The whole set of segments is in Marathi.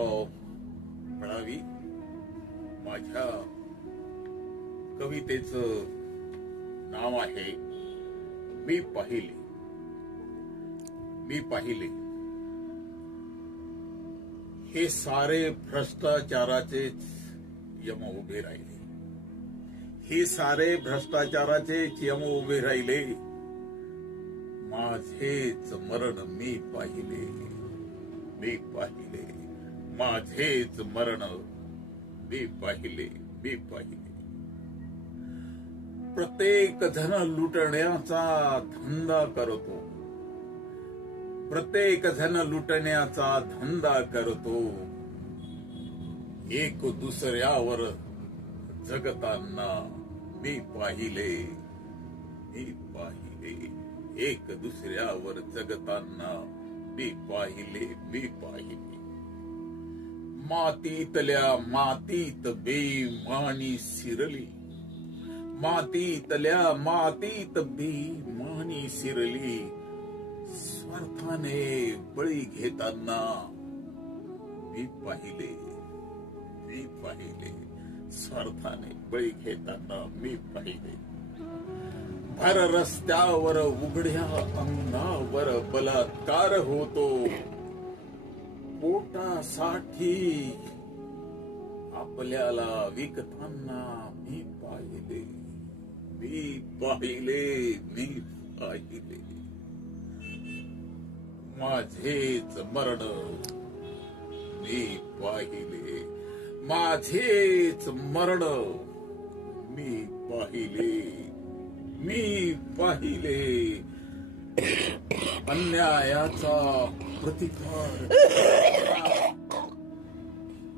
गणपतराव म्हणावी. माझ्या कवितेचं नाव आहे मी पाहिले. मी पाहिले हे सारे भ्रष्टाचाराचे यम उभे राहिले. हे सारे भ्रष्टाचाराचे यम उभे राहिले. माझेच मरण मी पाहिले. मी पाहिले माझेच मरण मी पाहिले. मी पाहिले. प्रत्येक जण लुटण्याचा धंदा करतो. प्रत्येक जण लुटण्याचा धंदा करतो. एक दुसऱ्यावर जगताना मी पाहिले. मी पाहिले एक दुसऱ्यावर जगताना मी पाहिले. मी पाहिले. मातीतल्या मातीत बेईमानी शिरली. मातीतल्या मातीत बेईमानी शिरली. स्वार्थाने बळी घेताना मी पाहिले. मी पाहिले स्वार्थाने बळी घेताना मी पाहिले. भर रस्त्यावर उघड्या अंगावर बलात्कार होतो. पोटासाठी आपल्याला विकताना मी पाहिले. मी पाहिले. मी पाहिले. माझेच मरण मी पाहिले. माझेच मरण मी पाहिले. मी पाहिले. अन्यायाचा प्रतिकार.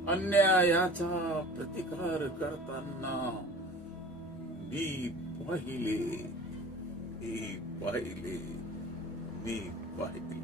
अन्यायाचा प्रतिकार करताना मी पाहिले. मी पाहिले. मी पाहिले.